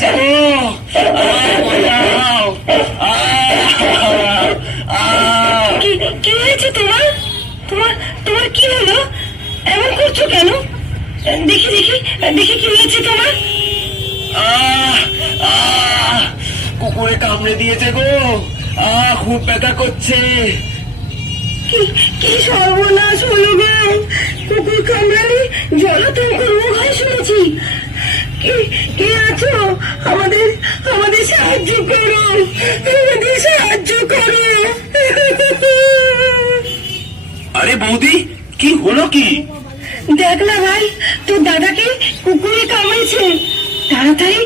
আছে গো। বাঁচাও। কি হয়েছে তোমার? তোমার তোমার কি হলো? এমন করছো কেন? দেখি দেখি দেখি কি হয়েছে তোমার? কুকুরে কামড়ে দিয়েছে গো। খুব ব্যথা করছে। কি সর্বনাশ হলো গো! কুকুর কামড়ালে জলাতঙ্কের রোগ হয় শুনেছি। কে আছো? আমাদের আমাদের সাহায্য করো, আমাদের সাহায্য করো। আরে বৌদি, কি হলো কি? দেখ না ভাই, তোর দাদাকে কুকুরে কামড়েছে। তাড়াতাড়ি